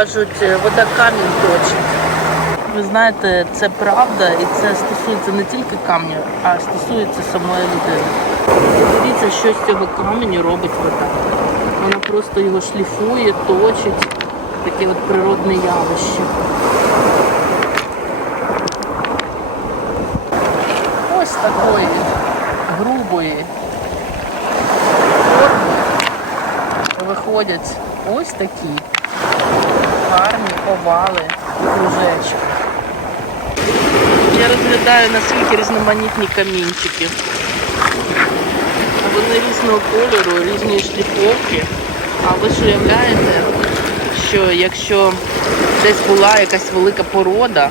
кажуть, е, вода камінь точить. Ви знаєте, це правда, і це стосується не тільки камня, а стосується самої людини. Дивіться, що з цього каменю робить вода. Вона просто його шліфує, точить. Таке от природне явище. Ось такої грубої форми виходять ось такі гарні овали, кружечки. Я розглядаю наскільки різноманітні камінчики. Вони різного кольору, різної шліфовки. А ви ж уявляєте, що якщо десь була якась велика порода,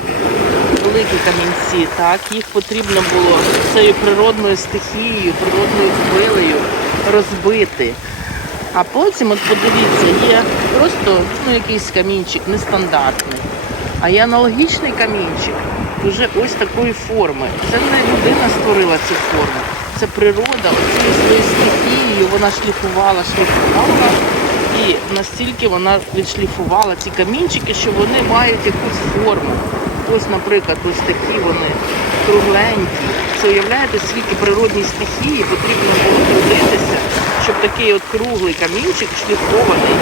великі камінці, так, їх потрібно було цією природною стихією, природною хвилею розбити. А потім, от подивіться, є просто ну, якийсь камінчик нестандартний. А є аналогічний камінчик вже ось такої форми. Це не людина створила цю форму. Це природа оцією своєю стихією, вона шліфувала, шліфувала. І настільки вона відшліфувала ці камінчики, що вони мають якусь форму. Ось, наприклад, ось такі вони кругленькі. Це уявляєте, скільки природній стихії потрібно було трудитися, щоб такий от круглий камінчик шліфований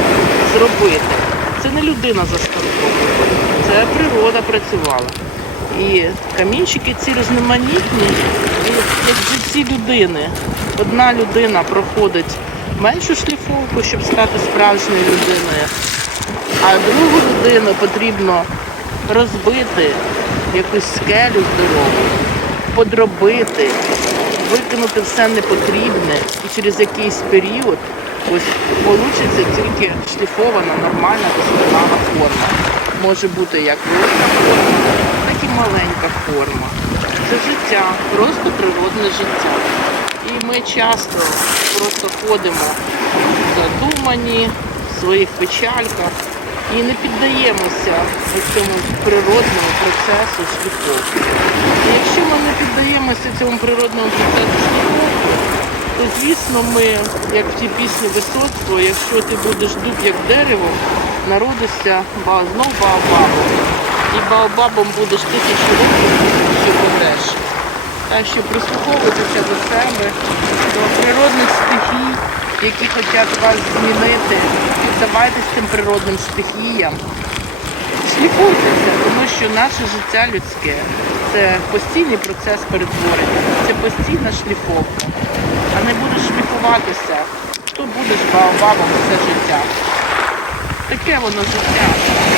зробити. Це не людина заскорковувала, це природа працювала. І камінчики ці різноманітні, як житті людини. Одна людина проходить меншу шліфовку, щоб стати справжньою людиною, а другу людину потрібно розбити якусь скелю здорову, подробити, викинути все непотрібне і через якийсь період ось получиться тільки шліфована, нормальна, досконала форма. Може бути як велика форма, так і маленька форма. Це життя, просто природне життя. І ми часто просто ходимо задумані в своїх печальках і не піддаємося цьому природному процесу шліфовки. І якщо ми не піддаємося цьому природному процесу шліфовки, то звісно ми, як в тій пісні Висоцького, якщо ти будеш дуб як дерево, народишся ба, знов баобабом. І баобабом будеш тисячу років, що будеш. Так що прислуховуйтеся до себе, до природних стихій, які хочуть вас змінити. Піддавайтесь цим природним стихіям. Шліфуйтеся, тому що наше життя людське це постійний процес перетворення, це постійна шліфовка. А не будеш шліфуватися, то будеш баобабом все життя. Таке воно життя.